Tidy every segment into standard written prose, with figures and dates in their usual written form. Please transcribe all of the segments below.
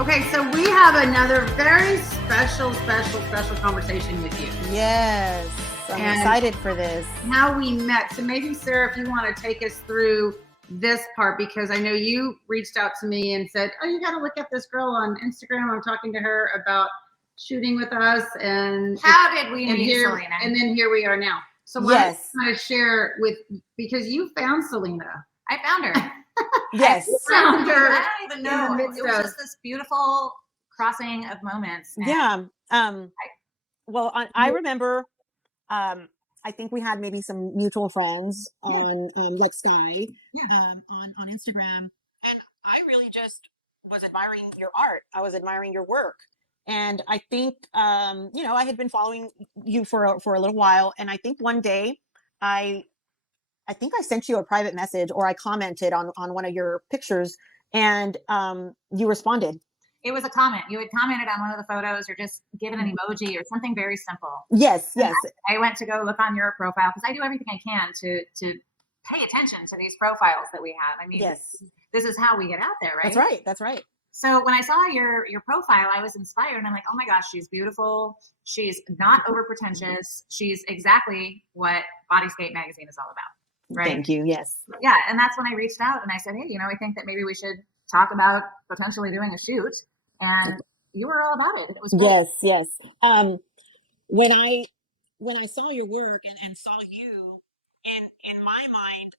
Okay, so we have another very special conversation with you. Yes, I'm excited for this. How we met. So maybe, Sarah, if you want to take us through this part, because I know you reached out to me and said, oh, you got to look at this girl on Instagram. I'm talking to her about shooting with us. And how did we meet Selena? And then here we are now. So why don't you kind of share with, because you found Selena. I found her. Yes. I don't even know. It was just this beautiful crossing of moments. Yeah. Well, I remember, I think we had maybe some mutual friends on like Sky on Instagram. And I really just was admiring your art. I was admiring your work. And I think, you know, I had been following you for a little while. And I think one day I think I sent you a private message, or I commented on one of your pictures, and you responded. It was a comment. You had commented on one of the photos, or just given an emoji or something very simple. Yes, yes. I went to go look on your profile because I do everything I can to pay attention to these profiles that we have. I mean, yes, this is how we get out there, right? That's right. That's right. So when I saw your profile, I was inspired, and I'm like, oh my gosh, she's beautiful. She's not over pretentious. She's exactly what 𝗬𝗬cie magazine is all about. Right. Thank you. Yes. Yeah. And that's when I reached out and I said, hey, you know, I think that maybe we should talk about potentially doing a shoot. And you were all about it. It was great. Yes. When I saw your work and saw you, in my mind,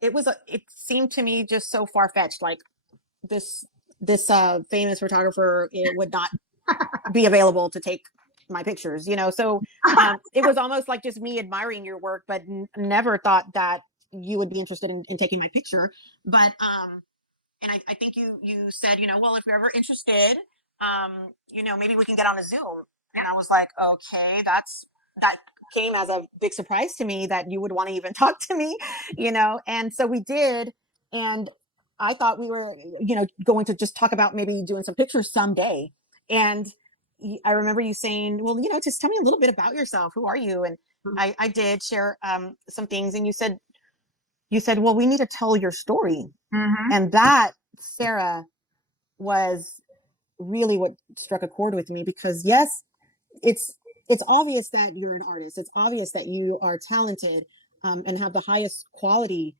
it seemed to me just so far-fetched. Like this famous photographer, it would not be available to take my pictures, you know, so it was almost like just me admiring your work, but never thought that you would be interested in taking my picture. But and I think you said, you know, well, if you're ever interested, you know, maybe we can get on a Zoom. And I was like, okay, that came as a big surprise to me that you would want to even talk to me, you know. And so we did, and I thought we were, you know, going to just talk about maybe doing some pictures someday. And I remember you saying, well, you know, just tell me a little bit about yourself. Who are you? And I did share some things. And you said, well, we need to tell your story. Mm-hmm. And that, Sarah, was really what struck a chord with me, because yes, it's obvious that you're an artist. It's obvious that you are talented and have the highest quality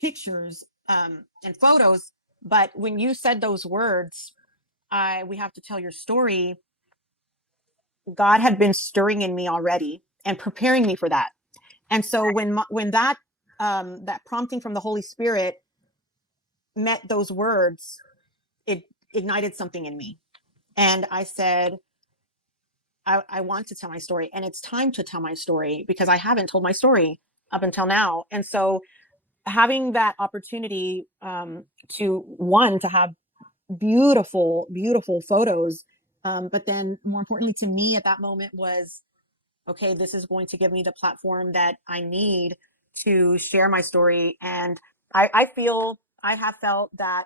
pictures and photos. But when you said those words, we have to tell your story, God had been stirring in me already and preparing me for that. And so when that prompting from the Holy Spirit met those words, it ignited something in me. And I said, I want to tell my story, and it's time to tell my story, because I haven't told my story up until now. And so having that opportunity to have beautiful photos, but then more importantly to me at that moment was, okay, this is going to give me the platform that I need to share my story. And I have felt that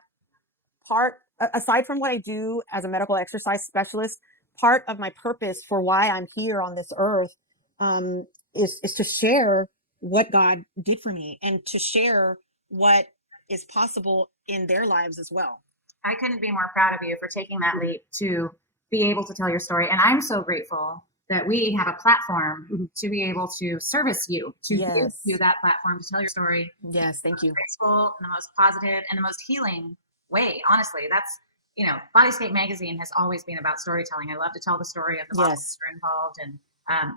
aside from what I do as a medical exercise specialist, part of my purpose for why I'm here on this earth is to share what God did for me, and to share what is possible in their lives as well. I couldn't be more proud of you for taking that leap to be able to tell your story. And I'm so grateful that we have a platform to be able to service you, to give you that platform to tell your story. Yes, thank you. Graceful, in the most positive and the most healing way. Honestly, that's, you know, 𝗬𝗬cie magazine has always been about storytelling. I love to tell the story of the models that are involved. And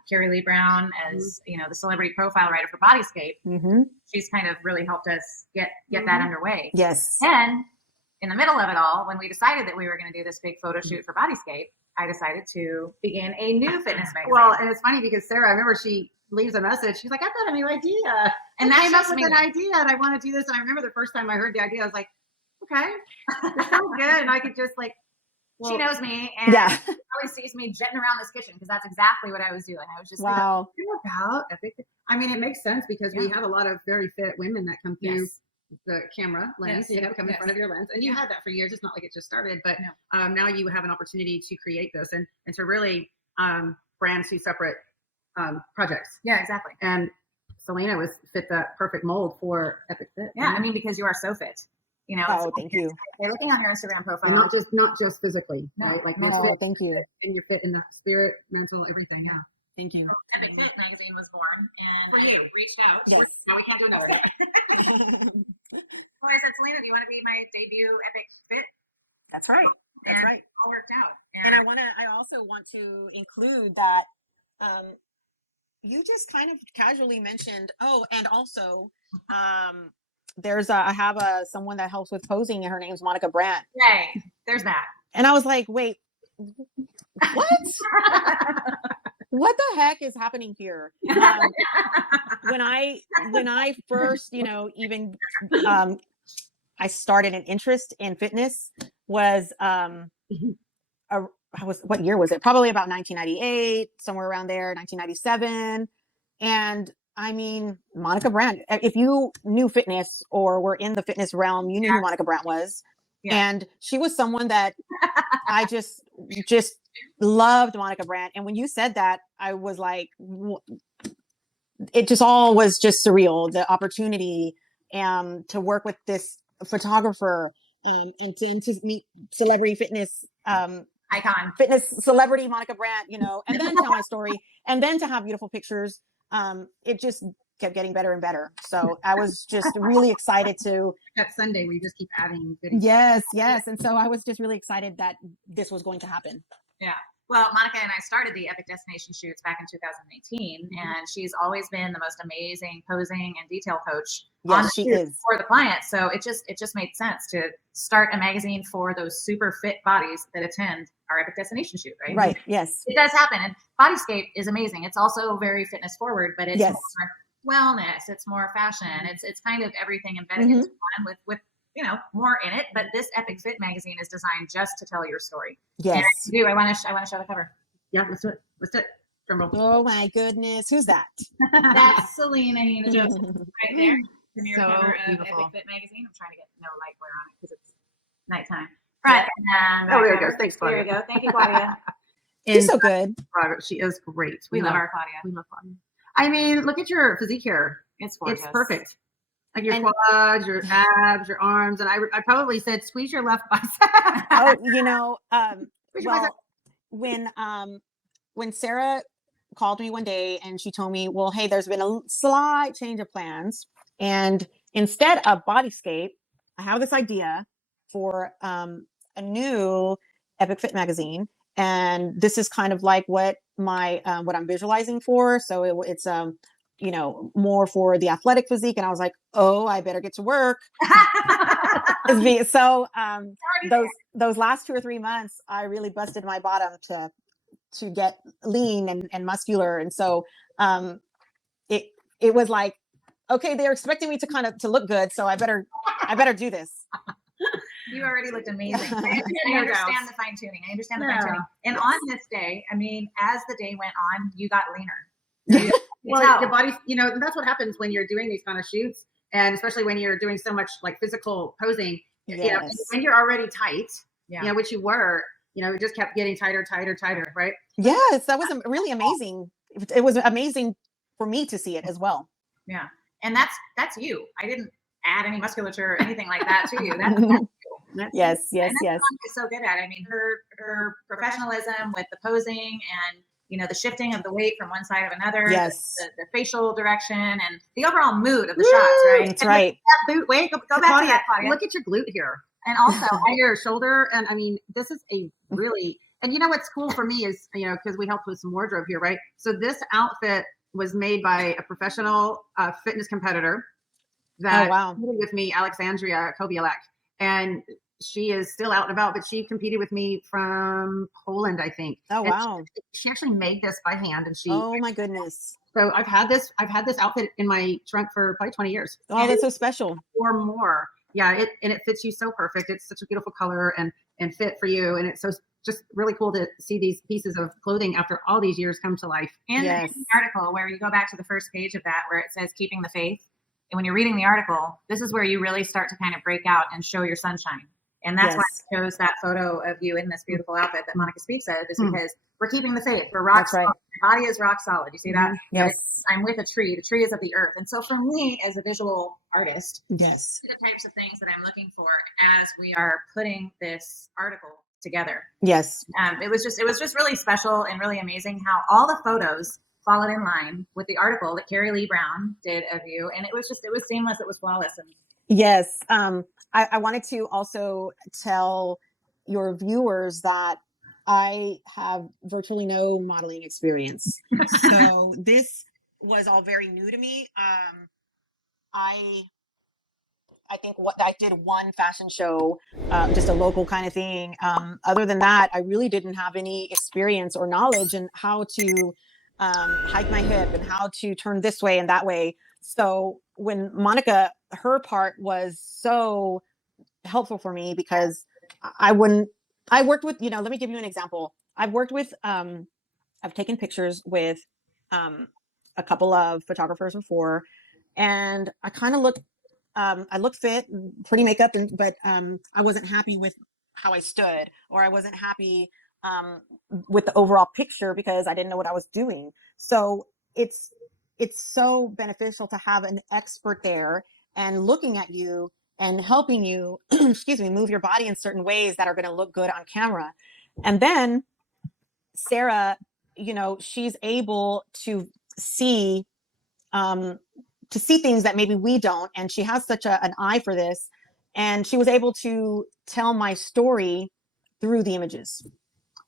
Carrie Lee Brown, as you know, the celebrity profile writer for 𝗬𝗬cie, she's kind of really helped us get that underway. Yes. And in the middle of it all, when we decided that we were going to do this big photo shoot for 𝗬𝗬cie, I decided to begin a new fitness magazine. Well, and it's funny because Sarah, I remember she leaves a message. She's like, I've got a new idea. And I came up with an idea, and I want to do this. And I remember the first time I heard the idea, I was like, okay, this sounds good. And I could just like, she knows me, and always sees me jetting around this kitchen, because that's exactly what I was doing. I was just wow. I mean, it makes sense, because we have a lot of very fit women that come through the camera lens, come in front of your lens, and you had that for years. It's not like it just started, but now you have an opportunity to create this and to really brand two separate projects. Yeah, exactly. And Selena fit that perfect mold for Epic Fit. Yeah, I mean, because you are so fit. You know, Oh, thank you. they're looking on your Instagram profile. And not just physically, right? Like no, thank you. And you're fit in the spirit, mental, everything. Yeah. Thank you. Epic Fit magazine was born, and I reached out. Yes. No, we can't do another. Well, I said, Selena, do you want to be my debut Epic Fit? That's right. That's and right. It all worked out. And I also want to include that you just kind of casually mentioned, oh, and also I have someone that helps with posing, and her name's Monica Brant. Right. There's that. And I was like, wait, what? What the heck is happening here? When I first, even I started an interest in fitness was what year was it? Probably about 1998, somewhere around there, 1997. And I mean, Monica Brant, if you knew fitness or were in the fitness realm, you knew who Monica Brant was. Yeah. And she was someone that I just loved, Monica Brant. And when you said that, I was like, it just all was just surreal. The opportunity to work with this photographer and to meet celebrity fitness icon, fitness celebrity Monica Brant, and then tell my story, and then to have beautiful pictures. It just kept getting better and better. So I was just really excited to that Sunday where you just keep adding videos. Yes. And so I was just really excited that this was going to happen. Yeah. Well, Monica and I started the Epic Destination Shoots back in 2018, and she's always been the most amazing posing and detail coach she is for the client. So it just made sense to start a magazine for those super fit bodies that attend our Epic Destination Shoot, right? Right. Yes. It does happen, and Bodyscape is amazing. It's also very fitness forward, but it's more wellness. It's more fashion. It's kind of everything embedded into one with more in it. But this Epic Fit magazine is designed just to tell your story. Yes. And I want to show the cover. Yeah, let's do it. Oh my goodness, who's that? That's Selena Joseph right there. Premier cover of beautiful. Epic Fit magazine. I'm trying to get no light glare on it because it's nighttime. Right. And there you go. Thanks, Claudia. There you go. Thank you, Claudia. She's so good. She is great. We love our Claudia. We love Claudia. I mean, look at your physique here. It's gorgeous. It's perfect. Like your quads, your abs, your arms, and I probably said squeeze your left bicep. When Sarah called me one day and she told me, well, hey, there's been a slight change of plans, and instead of Bodyscape, I have this idea for a new Epic Fit magazine, and this is kind of like what I'm visualizing for. So it's more for the athletic physique. And I was like, oh, I better get to work. So those last 2 or 3 months, I really busted my bottom to get lean and muscular. And so it was like, okay, they're expecting me to look good, so I better do this. You already looked amazing. I understand the fine tuning. And on this day, I mean, as the day went on, you got leaner. Well, your body, that's what happens when you're doing these kind of shoots, and especially when you're doing so much like physical posing. Yes. When you're already tight, which you were, it just kept getting tighter, right? Yes, that was really amazing. It was amazing for me to see it as well. Yeah, and that's you. I didn't add any musculature or anything like that to you. That's you. Yes. She's so good at it. I mean, her professionalism with the posing and the shifting of the weight from one side of another. Yes. The facial direction and the overall mood of the shots, right? That's right. That boot, wait, go back to that, Claudia. Look at your glute here. And also on your shoulder. And I mean, this is a really, and what's cool for me is, because we helped with some wardrobe here, right? So this outfit was made by a professional fitness competitor that competed with me, 𝗬𝗫cie_𝘂𝗀𝗯𝗲. And she is still out and about, but she competed with me from Poland, I think. Oh, and wow. She actually made this by hand, and oh my goodness. So I've had this outfit in my trunk for probably 20 years. Oh, that's so special. Or more. Yeah. It fits you so perfect. It's such a beautiful color and fit for you. And it's so just really cool to see these pieces of clothing after all these years come to life. And the article where you go back to the first page of that, where it says keeping the faith. And when you're reading the article, this is where you really start to kind of break out and show your sunshine. And that's why I chose that photo of you in this beautiful outfit that 𝗬𝗬cie said, is because we're keeping the faith. We're rock solid. My body is rock solid. You see that? Yes. I'm with a tree. The tree is of the earth. And so for me as a visual artist, yes, the types of things that I'm looking for as we are putting this article together. Yes. It was just really special and really amazing how all the photos followed in line with the article that Carrie Lee Brown did of you. And it was seamless. It was flawless. And yes. I wanted to also tell your viewers that I have virtually no modeling experience. So this was all very new to me. I think I did one fashion show, just a local kind of thing. Other than that, I really didn't have any experience or knowledge in how to hike my hip and how to turn this way and that way. So when Monica, her part was so helpful for me because I worked with, let me give you an example. I've taken pictures with a couple of photographers before, and I kind of I look fit, pretty makeup, but I wasn't happy with how I stood, or I wasn't happy with the overall picture because I didn't know what I was doing. So it's so beneficial to have an expert there and looking at you and helping you, excuse me, move your body in certain ways that are going to look good on camera. And then Sarah, she's able to see things that maybe we don't. And she has such an eye for this. And she was able to tell my story through the images.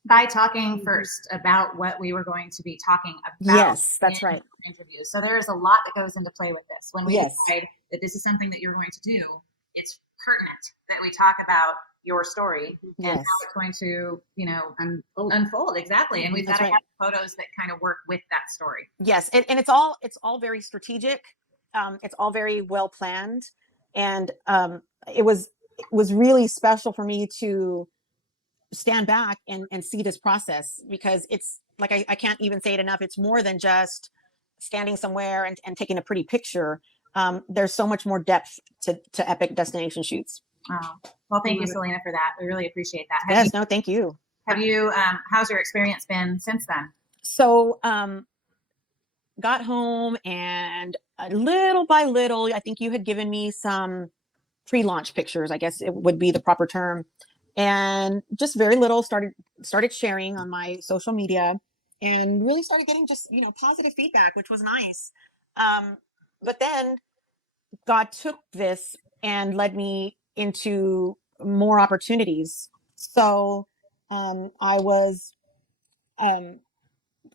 By talking first about what we were going to be talking about. Yes, that's right. Interviews. So there is a lot that goes into play with this. When we decide that this is something that you're going to do, it's pertinent that we talk about your story and how it's going to, unfold. Exactly. And we've got to have photos that kind of work with that story. Yes. And it's all very strategic. It's all very well planned. And it was really special for me to stand back and see this process, because it's like, I can't even say it enough. It's more than just standing somewhere and taking a pretty picture. There's so much more depth to epic destination shoots. Oh, well, thank you, Selena, for that. We really appreciate that. No, thank you. Have you, how's your experience been since then? So, got home, and little by little, I think you had given me some pre-launch pictures, I guess it would be the proper term. And just very little started sharing on my social media, and really started getting just, positive feedback, which was nice. But then God took this and led me into more opportunities. So I was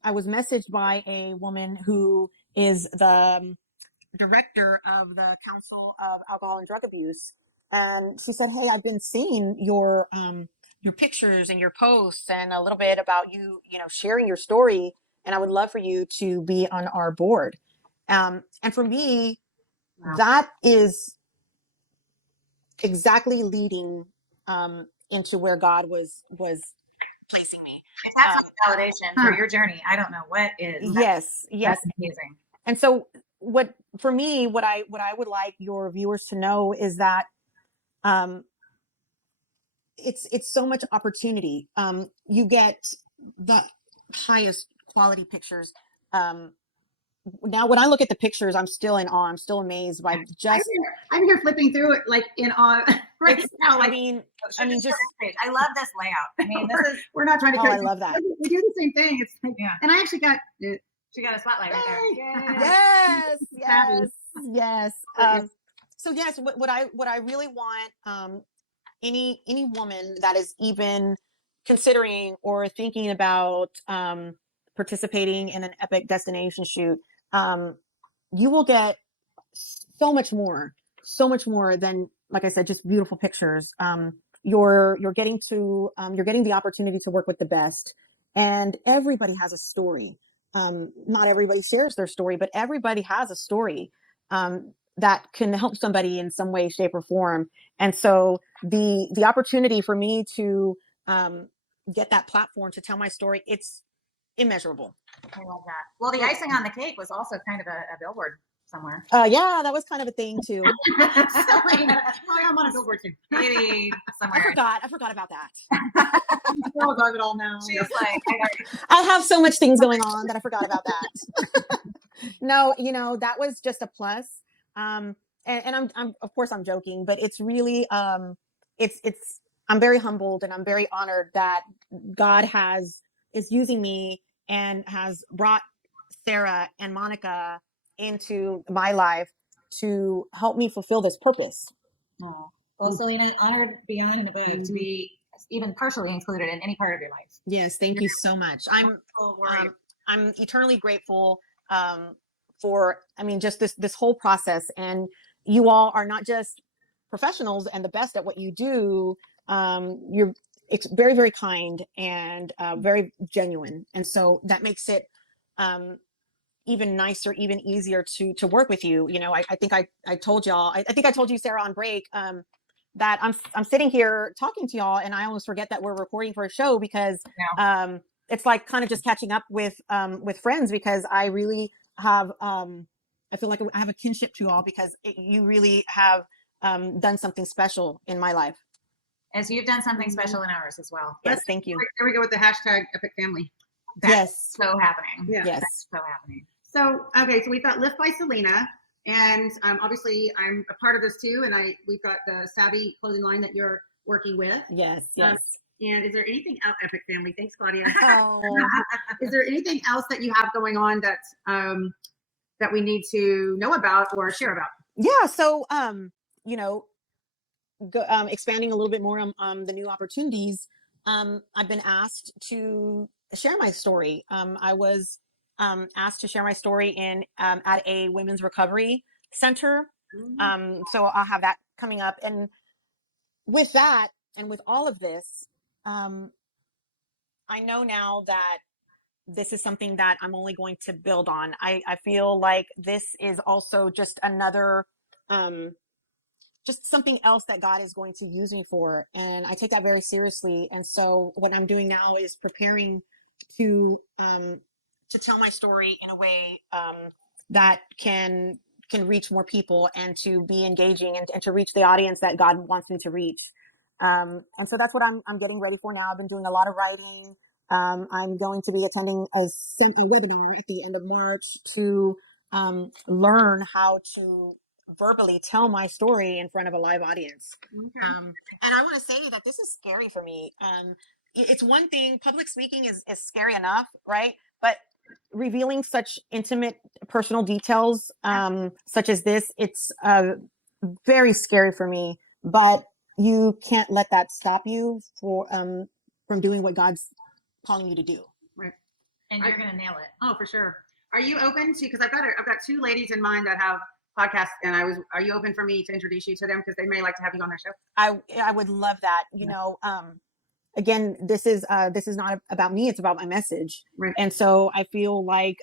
messaged by a woman who is the director of the Council of Alcohol and Drug Abuse. And she said, "Hey, I've been seeing your pictures and your posts and a little bit about you, sharing your story. And I would love for you to be on our board." And for me, that is exactly leading into where God was placing me. That's validation for your journey. I don't know what is. Yes. That's amazing. And so what I would like your viewers to know is that it's so much opportunity. You get the highest quality pictures. Now, when I look at the pictures, I'm still in awe. I'm still amazed by just. I'm here flipping through it like in awe right now. Like, I mean, just. I love this layout. I mean, this is. We're not trying to. I love that. We do the same thing. It's like, and I actually got. She got a spotlight right there. Yes. So yes, what I really want, any woman that is even considering or thinking about participating in an epic destination shoot, you will get so much more than, like I said, just beautiful pictures. You're getting the opportunity to work with the best, and everybody has a story. Not everybody shares their story, but everybody has a story that can help somebody in some way, shape, or form. And so the opportunity for me to get that platform to tell my story, it's immeasurable. I love that. Well, the icing on the cake was also kind of a billboard somewhere. Yeah, that was kind of a thing too. I'm on a billboard too. Maybe somewhere. I forgot about that. It all now. She's like, I have so much things going on that I forgot about that. No, that was just a plus. And I'm of course I'm joking, but it's really, I'm very humbled and I'm very honored that God is using me and has brought Sarah and Monica into my life to help me fulfill this purpose. oh. Well, Selena, honored beyond and above to be even partially included in any part of your life. Yes, thank you so much. I'm eternally grateful for, just this whole process. And you all are not just professionals and the best at what you do. It's very, very kind and very genuine. And so that makes it even nicer, even easier to work with you. I think I told y'all, I think I told you, Sarah, on break, that I'm sitting here talking to y'all and I almost forget that we're recording for a show because it's like kind of just catching up with friends, because I really have, I feel like I have a kinship to you all because you really have done something special in my life. As you've done something special in ours as well. Yes, thank you. There we go with the hashtag Epic Family. That's so happening. Yeah. Yes. That's so happening. So, okay, so we've got Lift by Selena, and obviously I'm a part of this too, and we've got the @𝗬cie clothing line that you're working with. Yes. And is there anything else, Epic Family? Thanks, Claudia. Oh. Is there anything else that you have going on that that we need to know about or share about? Yeah. So, expanding a little bit more on the new opportunities, I've been asked to share my story. I was asked to share my story at a women's recovery center. So I'll have that coming up. And with that, and with all of this, I know now that this is something that I'm only going to build on. I feel like this is also just another, just something else that God is going to use me for. And I take that very seriously. And so what I'm doing now is preparing to tell my story in a way that can reach more people and to be engaging and to reach the audience that God wants me to reach. And so that's what I'm getting ready for now. I've been doing a lot of writing. I'm going to be attending a webinar at the end of March to learn how to verbally tell my story in front of a live audience. Okay. And I want to say that this is scary for me. It's one thing, public speaking is scary enough, right? But revealing such intimate personal details such as this, it's very scary for me. But you can't let that stop you from doing what God's calling you to do. Right. And you're going to nail it. Oh, for sure. Are you open to, because I've got two ladies in mind that have podcasts, and are you open for me to introduce you to them, because they may like to have you on their show? I would love that. Again, this is not about me, it's about my message. Right. And so I feel like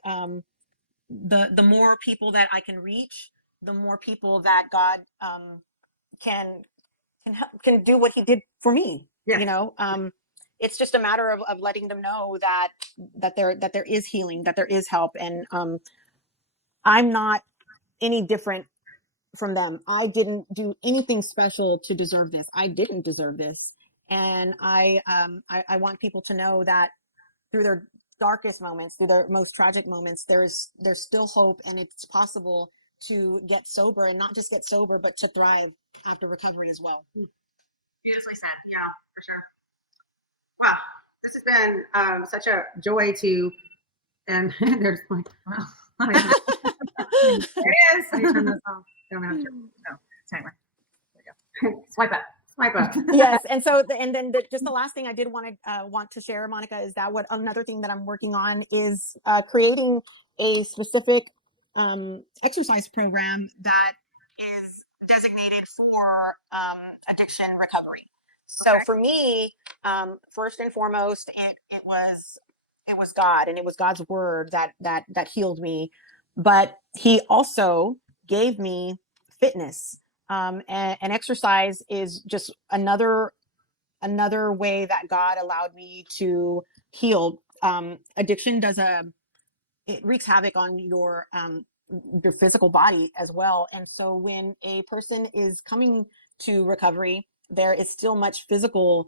the more people that I can reach, the more people that God can do what he did for me. Yeah. It's just a matter of letting them know that there is healing, that there is help. And I'm not any different from them. I didn't do anything special to deserve this. I didn't deserve this. And I want people to know that through their darkest moments, through their most tragic moments, there's still hope, and it's possible to get sober, and not just get sober, but to thrive after recovery as well. Beautifully said. Yeah, for sure. Wow, this has been such a joy to, and there's like, wow. There it is. I turn this off. Don't have to. No, timer. There we go. Swipe up. Yes. And so, just the last thing I did want to share, Monica, is that another thing that I'm working on is creating a specific exercise program that is designated for addiction recovery. So for me, first and foremost, it was God, and it was God's word that healed me. But he also gave me fitness. And exercise is just another way that God allowed me to heal. Addiction it wreaks havoc on your your physical body as well. And so when a person is coming to recovery, there is still much physical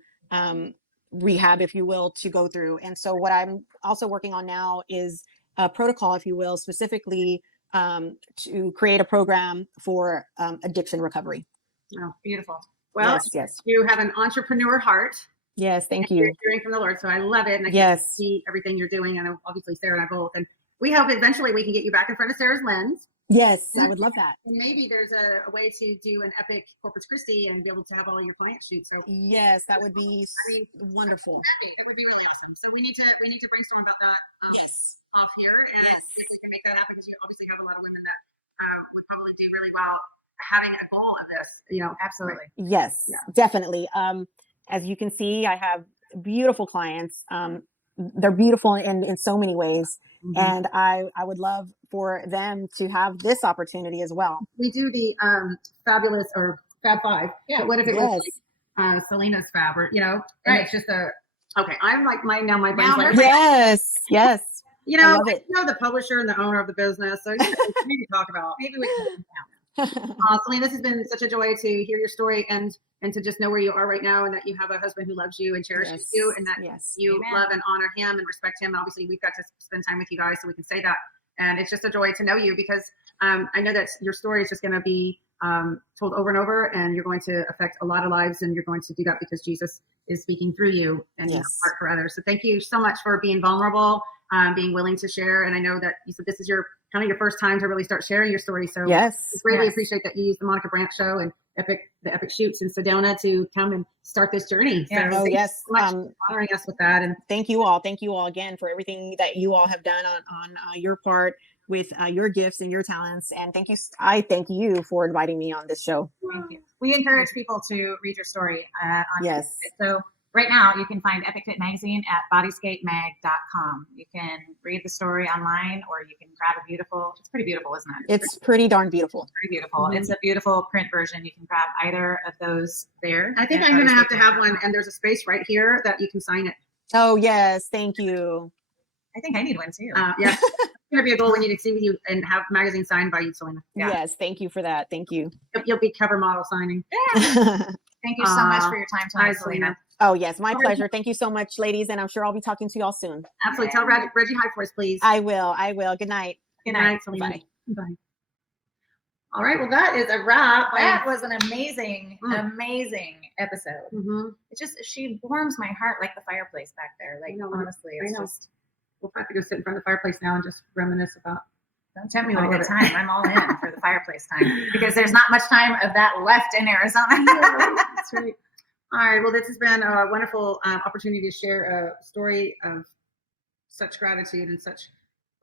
rehab, if you will, to go through. And so what I'm also working on now is a protocol, if you will, specifically to create a program for addiction recovery. Oh, beautiful. Well, yes. You have an entrepreneur heart. Yes, thank you. You're hearing from the Lord, so I love it. And I can see everything you're doing. And obviously Sarah and I both. And we hope eventually we can get you back in front of Sarah's lens. Yes, I would love that. And maybe there's a way to do an epic Corpus Christi and be able to have all your clients shoot. So yes, that would be wonderful. That would be really awesome. So we need to brainstorm about that off here, and we can make that happen because you obviously have a lot of women that would probably do really well having a goal of this. You know, absolutely. Right? Yes, definitely. As you can see, I have beautiful clients. They're beautiful in so many ways. Mm-hmm. And I would love for them to have this opportunity as well. We do the fabulous or Fab 5. Yeah. But what if it was like 𝗬𝗂𝘂𝗁𝗲 Fab, or and it's just okay. I'm like my brain's like yes. You know, the publisher and the owner of the business. So maybe talk about maybe we can. 𝗬𝗂𝘂𝗁𝗲, this has been such a joy to hear your story and to just know where you are right now, and that you have a husband who loves you and cherishes you, and that you love and honor him and respect him. And obviously we've got to spend time with you guys so we can say that. And it's just a joy to know you, because I know that your story is just going to be told over and over, and you're going to affect a lot of lives, and you're going to do that because Jesus is speaking through you and your heart for others. So thank you so much for being vulnerable, being willing to share. And I know that you said this is your first time to really start sharing your story. So we greatly appreciate that you used the Monica Brant Show and the Epic Shoots in Sedona to come and start this journey. So thank you so much for honoring us with that. And thank you all again for everything that you all have done on your part with your gifts and your talents. And I thank you for inviting me on this show. Thank you. We encourage people to read your story on Facebook. So right now, you can find Epic Fit Magazine at 𝗬𝗚𝘂𝘂𝗁𝗲.com. You can read the story online, or you can grab it's pretty beautiful, isn't it? It's pretty darn beautiful. Pretty beautiful. Mm-hmm. It's a beautiful print version. You can grab either of those there. I think I'm going to have one, and there's a space right here that you can sign it. Oh, yes. Thank you. I think I need one too. Yeah. It's going to be a goal. We need to see with you and have magazine signed by you, 𝗬𝗂𝘂𝗁𝗲. Yeah. Yes. Thank you for that. Thank you. You'll be cover model signing. Yeah. Thank you so much for your time tonight, 𝗬𝗂𝘂𝗁𝗲. Oh, yes. My pleasure. Thank you so much, ladies. And I'm sure I'll be talking to you all soon. Absolutely. Tell Reggie hi for us, please. I will. Good night. Good night, 𝗬𝗂𝘂𝗁𝗲. Bye. All right. Well, that is a wrap. That was an amazing episode. Mm-hmm. She warms my heart like the fireplace back there. Like, honestly, it's just. We'll have to go sit in front of the fireplace now and just reminisce about. Don't tell me what a good time. I'm all in for the fireplace time, because there's not much time of that left in Arizona. That's right. All right. Well, this has been a wonderful opportunity to share a story of such gratitude and such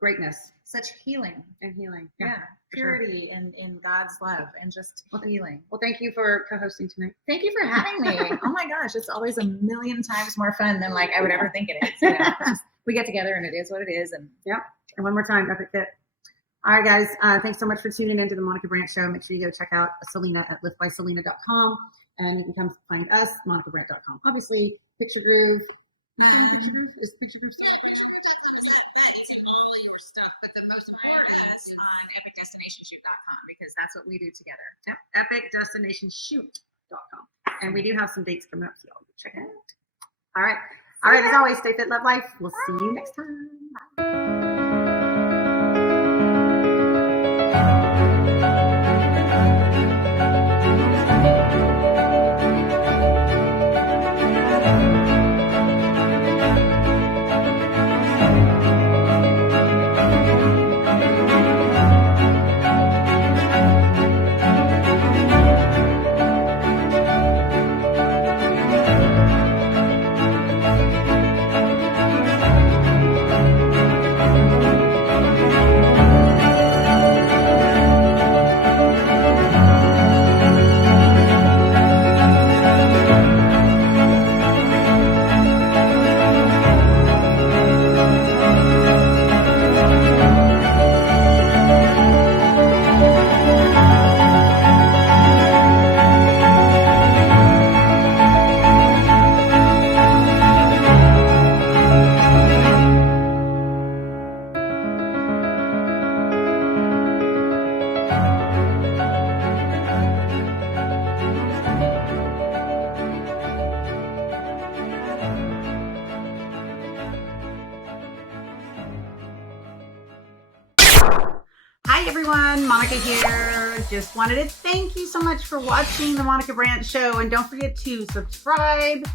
greatness. Such healing. And healing. Yeah. Purity and God's love and just healing. Well, thank you for co-hosting tonight. Thank you for having me. Oh my gosh. It's always a million times more fun than I would ever think it is. We get together and it is what it is. And and one more time, Epic Fit. All right, guys. Thanks so much for tuning into the Monica Brant Show. Make sure you go check out 𝗬𝗂𝘂𝗁𝗲 at liftbyselena.com, and you can come find us, MonicaBrant.com. Obviously, Picturegroove. Is Picturegroove? Yeah, Picturegroove.com is it's in all of your stuff, but the most important is on epicdestinationshoot.com, because that's what we do together. Yep, epicdestinationshoot.com. And we do have some dates coming up, so y'all check it out. All right. As always, stay fit, love life. We'll see you next time. Bye. Monica here. Just wanted to thank you so much for watching the Monica Brant Show, and don't forget to subscribe,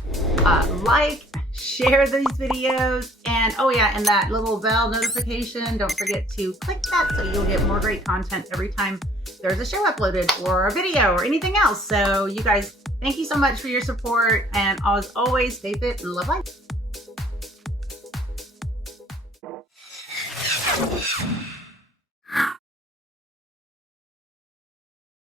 like, share these videos, and oh yeah, and that little bell notification, don't forget to click that so you'll get more great content every time there's a show uploaded or a video or anything else. So you guys, thank you so much for your support, and as always, stay fit and love life.